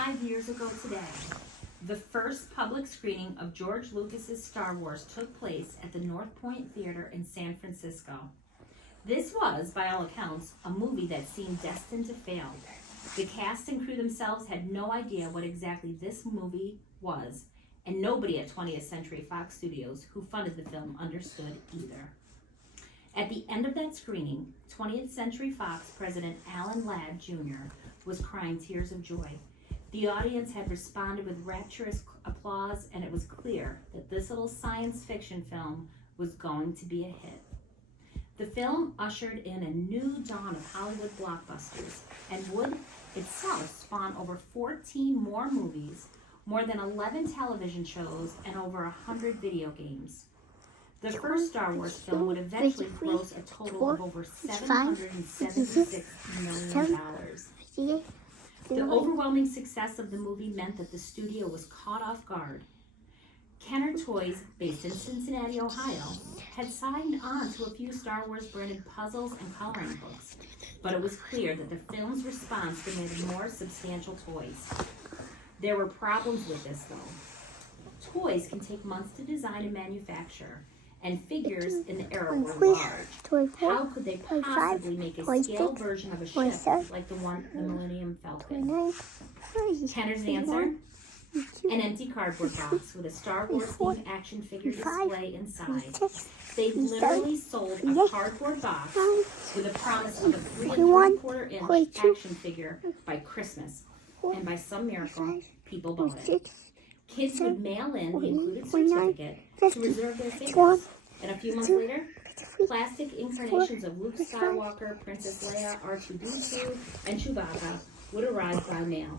45 years ago today, the first public screening of George Lucas's Star Wars took place at the North Point Theater in San Francisco. This was, by all accounts, a movie that seemed destined to fail. The cast and crew themselves had no idea what exactly this movie was, and nobody at 20th Century Fox Studios who funded the film understood either. At the end of that screening, 20th Century Fox president Alan Ladd Jr. was crying tears of joy. The audience had responded with rapturous applause, and it was clear that this little science fiction film was going to be a hit. The film ushered in a new dawn of Hollywood blockbusters and would itself spawn over 14 more movies, more than 11 television shows, and over 100 video games. The first Star Wars film would eventually gross a total of over $776 million. The overwhelming success of the movie meant that the studio was caught off guard. Kenner Toys, based in Cincinnati, Ohio, had signed on to a few Star Wars branded puzzles and coloring books, but it was clear that the film's response demanded more substantial toys. There were problems with this, though. Toys can take months to design and manufacture, and figures in the era were large. How could they possibly make a scaled version of a ship like the one the Millennium Falcon? Kenner's answer? An empty cardboard box with a Star Wars themed action figure display inside. They literally sold a cardboard box with a promise of a 3 3/4-inch action figure by Christmas, and by some miracle, people bought it. Kids would mail in the included certificate to reserve their figures, and a few months later, plastic incarnations of Luke Skywalker, Princess Leia, R2-D2, and Chewbacca would arrive by mail.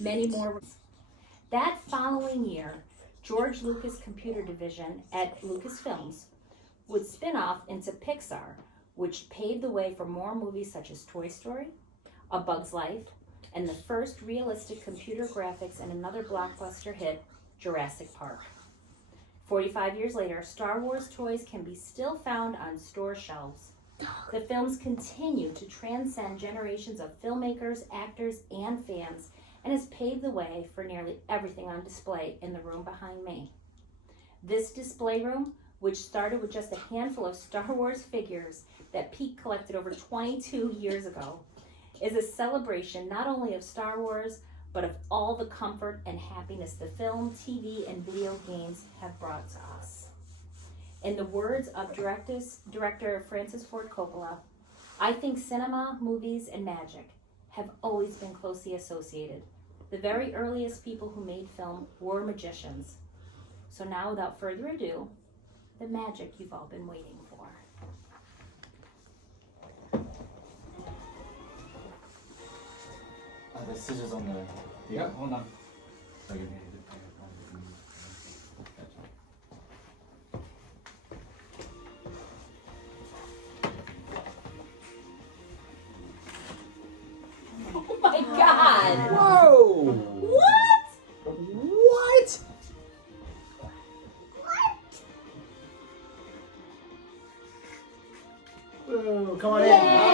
Many more. That following year, George Lucas Computer Division at Lucasfilms would spin off into Pixar, which paved the way for more movies such as Toy Story, A Bug's Life, and the first realistic computer graphics and another blockbuster hit, Jurassic Park. 45 years later, Star Wars toys can be still found on store shelves. The films continue to transcend generations of filmmakers, actors, and fans, and has paved the way for nearly everything on display in the room behind me. This display room, which started with just a handful of Star Wars figures that Pete collected over 22 years ago, is a celebration not only of Star Wars, but of all the comfort and happiness the film, TV, and video games have brought to us. In the words of director Francis Ford Coppola, I think cinema, movies, and magic have always been closely associated. The very earliest people who made film were magicians. So now, without further ado, the magic you've all been waiting for. The scissors on the... Yeah, hold on. So you Oh my God! Whoa! What? What? Oh, come on in.